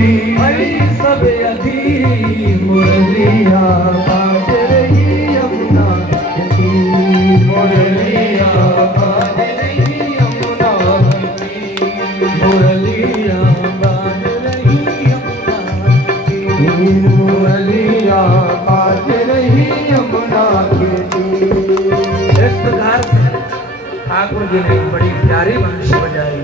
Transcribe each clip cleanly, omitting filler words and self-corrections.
हरी सब अधीरी मुरलिया बाज रही यमुना की मुरलिया बाज रही यमुना की मुरलिया बाज रही यमुना की मुरलिया बाज रही यमुना की। इस प्रकार से ठाकुर जी ने बड़ी प्यारी वंशी बजाई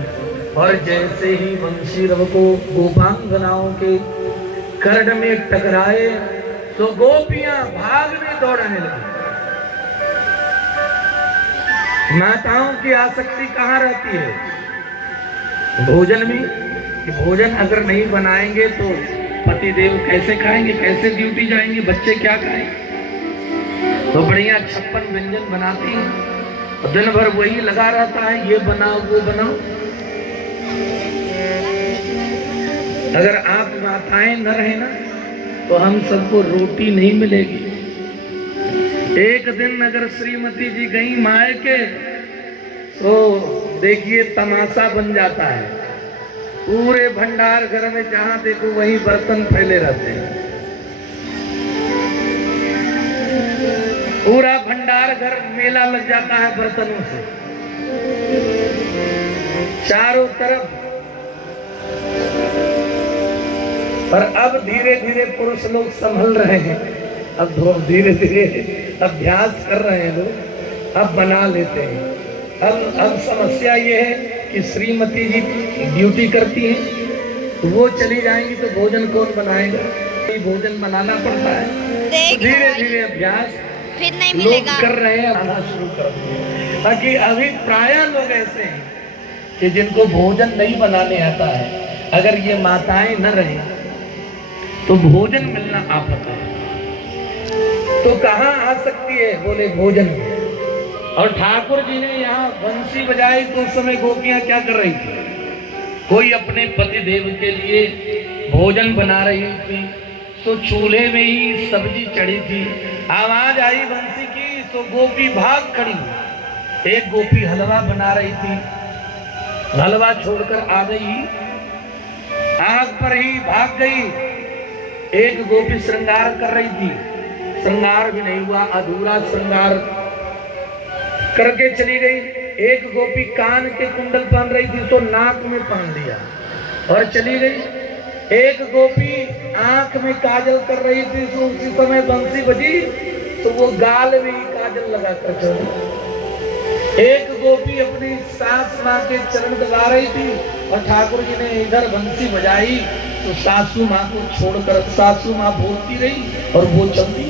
और जैसे ही वंशी रव को गोपांगनाओं के कर्ण में टकराए तो गोपियां भागने दौड़ने लगी। माताओं की आसक्ति कहाँ रहती है? भोजन में। कि भोजन अगर नहीं बनाएंगे तो पति देव कैसे खाएंगे, कैसे ड्यूटी जाएंगे, बच्चे क्या खाएंगे? तो बढ़िया 56 व्यंजन बनाती हैं और दिन भर वही लगा रहता है, ये बनाओ वो बनाओ। अगर आप माताएं न रहे ना तो हम सबको रोटी नहीं मिलेगी। एक दिन अगर श्रीमती जी गई मायके तो देखिए तमाशा बन जाता है। पूरे भंडार घर में जहां देखो वही बर्तन फैले रहते हैं। पूरा भंडार घर मेला लग जाता है बर्तनों से, चारों तरफ। पर अब धीरे धीरे पुरुष लोग संभल रहे हैं, अब धीरे धीरे अभ्यास कर रहे हैं लोग, अब बना लेते हैं। अब समस्या ये है कि श्रीमती जी ड्यूटी करती हैं तो वो चली जाएंगी तो भोजन कौन बनाएगा? भोजन बनाना पड़ता है। तो धीरे धीरे अभ्यास फिर नहीं मिलेगा लोग कर रहे हैं, आना शुरू कर दिए। ताकि अभी प्राय लोग ऐसे हैं कि जिनको भोजन नहीं बनाने आता है। अगर ये माताएं न रहें तो भोजन मिलना आफत है। तो कहाँ आ सकती है? बोले भोजन। और ठाकुर जी ने यहाँ बंसी बजाई तो उस समय गोपियां क्या कर रही थी? कोई अपने पति देव के लिए भोजन बना रही थी तो चूल्हे में ही सब्जी चढ़ी थी। आवाज आई बंसी की तो गोपी भाग खड़ी। एक गोपी हलवा बना रही थी, हलवा छोड़कर आ गई, आग पर ही भाग गई। एक गोपी श्रृंगार कर रही थी, श्रृंगार भी नहीं हुआ, अधूरा श्रृंगार करके चली गई। एक गोपी कान के कुंडल पहन रही थी तो नाक में पहन लिया और चली गई। एक गोपी आंख में काजल कर रही थी तो उसी समय बंसी बजी तो वो गाल में ही काजल लगा कर चली। एक गोपी अपनी सास माँ के चरण दबा रही थी और ठाकुर जी ने इधर बंसी बजाई तो सासू माँ को छोड़कर सासू माँ बोलती रही और वो चलती।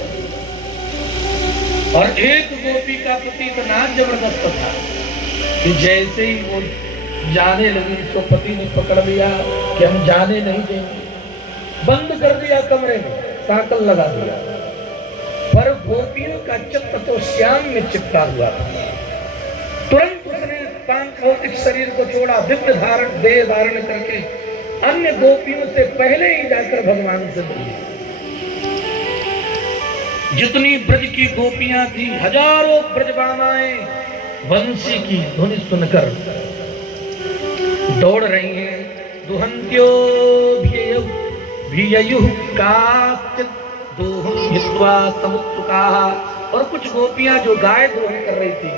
और एक गोपी का पति इतना जबरदस्त था कि जैसे ही वो जाने लगी तो पति ने पकड़ लिया कि हम जाने नहीं देंगे, बंद कर दिया कमरे में, साकल लगा दिया। पर गोपियों का चित्त तो श्याम में चिपका हुआ था। तुरंत उसने पांच भौतिक शरीर को छोड़ा, दिव्य धारण देह धारण करके अन्य गोपियों से पहले ही जाकर भगवान से मिली। जितनी ब्रज की गोपियां थी, हजारों ब्रजबामाएं वंशी की धुन सुनकर दौड़ रही हैं। दुहंत्यो भिययुः काचित् दोहं हित्वा समुत्सुकाः। और कुछ गोपियां जो गाय दोहन कर रही थी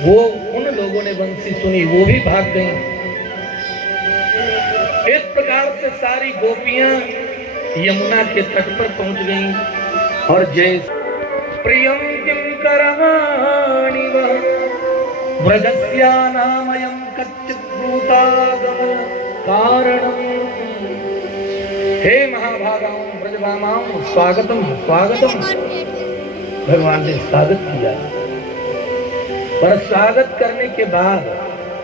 वो उन लोगों ने वंशी सुनी, वो भी भाग गईं। इस प्रकार से सारी गोपियां यमुना के तट पर पहुंच गईं और जय प्रियं किं करवाणि व्रजस्यानामयं कच्चित् भूतागमन कारणम्। हे महाभागाओं ब्रजभामाओं, स्वागतम स्वागतम। भगवान ने स्वागत किया, पर स्वागत करने के बाद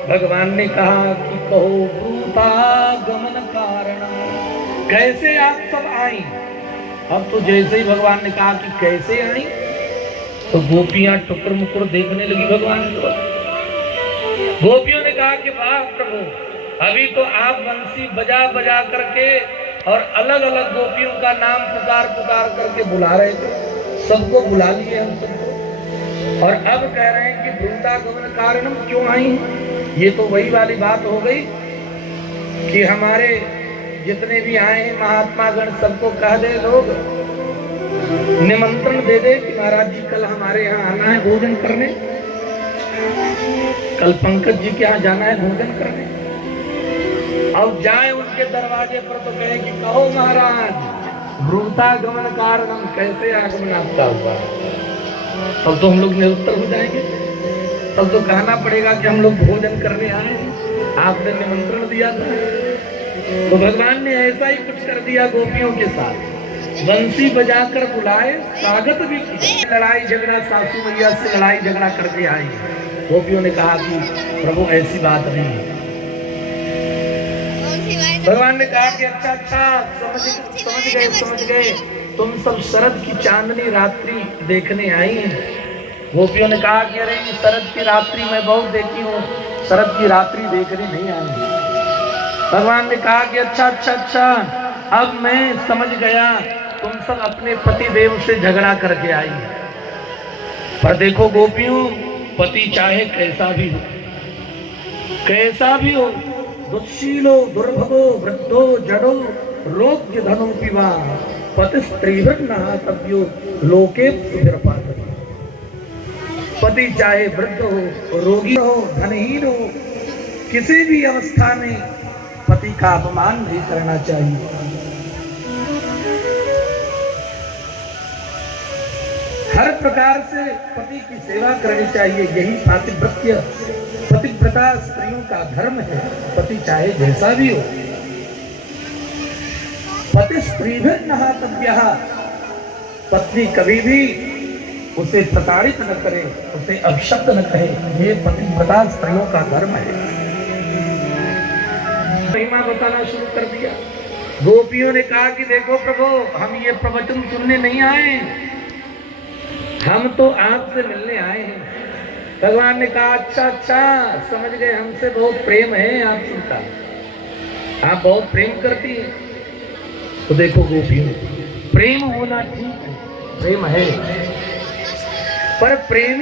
भगवान ने कहा कि कहो भूतागमन कारणम, कैसे आप सब आई? अब तो जैसे ही भगवान ने कहा कि कैसे आई तो गोपियां टुकुर मुकुर देखने लगी भगवान को। गोपियों ने कहा कि वाह प्रभु, अभी तो आप बंसी बजा बजा करके और अलग अलग गोपियों का नाम पुकार पुकार करके बुला रहे थे, सबको बुला लिए हम सबको, और अब कह रहे हैं कि वृंदागमन कारणम क्यों आई? ये तो वही वाली बात हो गई कि हमारे जितने भी आए हैं महात्मा गण सबको कह दे, लोग निमंत्रण दे दे कि महाराज जी कल हमारे यहाँ आना है भोजन करने, कल पंकज जी के यहाँ जाना है भोजन करने। अब जाए उनके दरवाजे पर तो कहे कि कहो महाराज रूतागमन कारणम, कैसे आगमन आपका हुआ। तब तो हम लोग निरुत्तर हो जाएंगे, तब तो कहना पड़ेगा कि हम लोग भोजन करने आए, आपने निमंत्रण दिया था। तो भगवान ने ऐसा ही कुछ कर दिया गोपियों के साथ, बंसी बजाकर बुलाए, स्वागत भी किया। लड़ाई झगड़ा सासू मैया से लड़ाई झगड़ा करके आई। गोपियों ने कहा कि प्रभु ऐसी बात नहीं है। भगवान ने कहा कि अच्छा समझ गए तुम सब शरद की चांदनी रात्रि देखने आई हैं। गोपियों ने कहा कि अरे शरद की रात्रि मैं बहुत देखी हूँ, शरद की रात्रि देखने नहीं आई। भगवान ने कहा कि अच्छा अब मैं समझ गया, तुम सब अपने पति देव से झगड़ा करके आई। पर देखो गोपियों, पति चाहे कैसा भी हो, दुश्शीलो दुर्भगो वृद्धो जड़ो रोग्य धनो पिवा पति स्त्रीभ्यो लोके सुभिरपात। पति चाहे वृद्ध हो, रोगी हो, धनहीन हो, किसी भी अवस्था में पति का अपमान नहीं करना चाहिए। हर प्रकार से पति की सेवा करनी चाहिए, यही पतिव्रता स्त्रियों का धर्म है। पति चाहे जैसा भी हो, पति स्त्रीभिर्नहातव्यः, पत्नी कभी भी उसे प्रताड़ित न करे, उसे अपशब्द न कहे, ये पतिव्रता स्त्रियों का धर्म है। महिमा बताना शुरू कर दिया। गोपियों ने कहा कि देखो प्रभु, हम ये प्रवचन सुनने नहीं आए, हम तो आपसे मिलने आए हैं। भगवान ने कहा अच्छा समझ गए, हमसे बहुत प्रेम है आपसे का, आप बहुत प्रेम करती हैं। तो देखो गोपियों, प्रेम होना ठीक है, प्रेम है, पर प्रेम